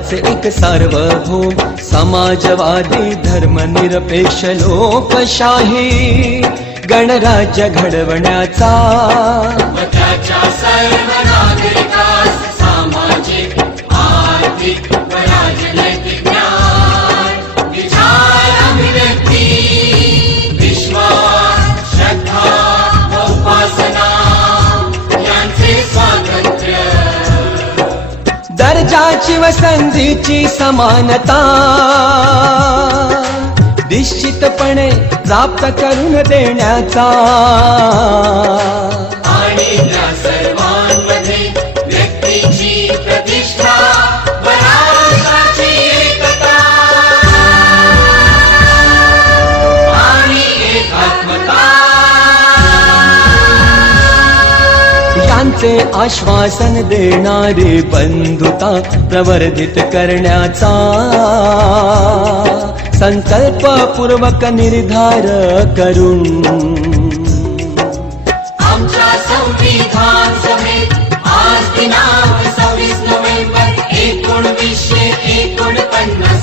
भारताचे एक सार्वभौम समाजवादी धर्मनिरपेक्ष लोकशाही गणराज्य घडवण्याचा व त्याच्या सर्व नागरिकास सामाजिक आर्थिक व राजनैतिक न्याय विचार अभिव्यक्ती विश्वास श्रद्धा व उपासना यांचे स्वातंत्र्य दर्जाची व संधीची समानता निश्चितपणे प्राप्त करून देण्याचा आणि त्या सर्वांमध्ये व्यक्तीची प्रतिष्ठा व राष्ट्राची एकता आणि एकात्मता यांचे आश्वासन देणारी बंधुता प्रवर्धित करण्याचा संकल्पपूर्वक निर्धार करून आमच्या संविधान सभेत आज दिनांक 26 नोव्हेंबर 1949